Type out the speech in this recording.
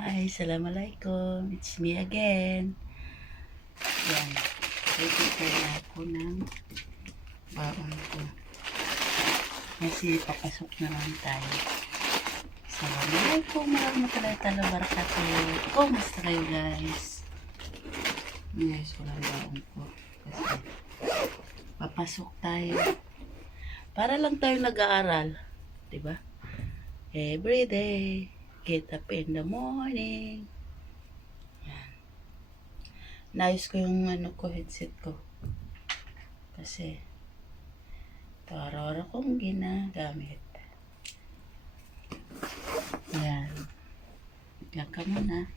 Hi, Assalamualaikum. It's me again. Yan. Ready na ako ng baon ko. Kasi papasok na lang tayo. Assalamualaikum. Warahmatullahi wabarakatuh. Kumusta kayo guys? Yes, walang baon ko. Kasi papasok tayo. Para lang tayo nag-aaral. Diba? Every day. Get up in the morning. Naayos ko yung headset ko. Kasi ito araw-araw kong ginagamit. Yan. Diyan ka muna.